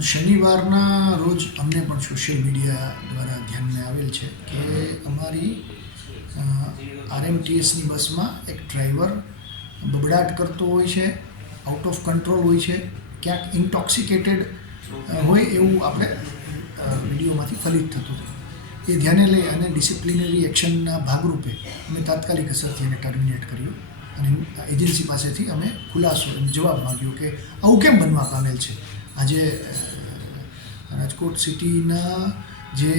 શનિવારના રોજ અમને પણ સોશિયલ મીડિયા દ્વારા ધ્યાનમાં આવેલ છે કે અમારી આરએમટીએસની બસમાં એક ડ્રાઈવર બબડાટ કરતો હોય છે આઉટ ઓફ કંટ્રોલ હોય છે, ક્યાંક ઇન્ટોક્સિકેટેડ હોય એવું આપણે વિડીયોમાંથી ફલિત થતું હતું એ ધ્યાને લઈ અને ડિસિપ્લિનરી એક્શનના ભાગરૂપે અમે તાત્કાલિક અસરથી એને ટર્મિનેટ કર્યું અને એજન્સી પાસેથી અમે ખુલાસો જવાબ માગ્યો કે આવું કેમ બનવા પામેલ છે? આજે રાજકોટ સિટીના જે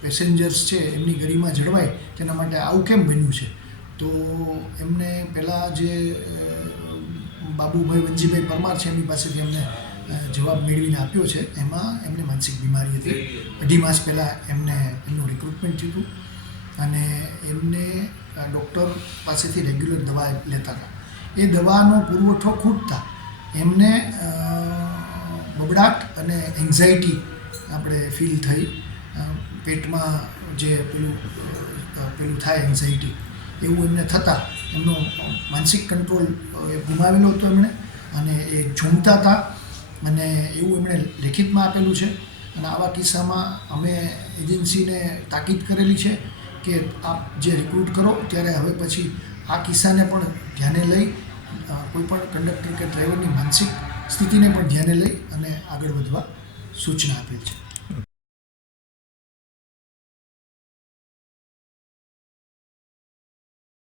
પેસેન્જર્સ છે, એમની ગરિમા જળવાય, તેના માટે આવું કેમ બન્યું છે? તો એમને પહેલાં જે બાબુભાઈ વંજીભાઈ પરમાર છે, એમની પાસેથી એમને જવાબ મેળવીને આપ્યો છે. એમાં એમને માનસિક બીમારી હતી. અઢી માસ પહેલાં એમને એમનું રિક્રુટમેન્ટ થયું હતું. અને એમને ડૉક્ટર પાસેથી રેગ્યુલર દવા લેતા હતા. એ દવાનો પુરવઠો ખૂટતા એમને અને એન્ઝાયટી આપણે ફીલ થઈ. પેટમાં જે પેલું પેલું થાય એન્ઝાયટી એવું એમને થતાં. એમનો માનસિક કંટ્રોલ એ ગુમાવેલો હતો એમણે અને એ ઝૂમતા હતા. અને એવું એમણે લેખિતમાં આપેલું છે. અને આવા કિસ્સામાં અમે એજન્સીને તાકીદ કરેલી છે કે આપ જે રિક્રુટ કરો ત્યારે હવે પછી આ કિસ્સાને પણ ધ્યાને લઈ કોઈપણ કોઈ કંડક્ટર કે ડ્રાઈવરની માનસિક સ્થિતિને પણ ધ્યાને લઈ આગળ વધવા સૂચના આપેલ છે.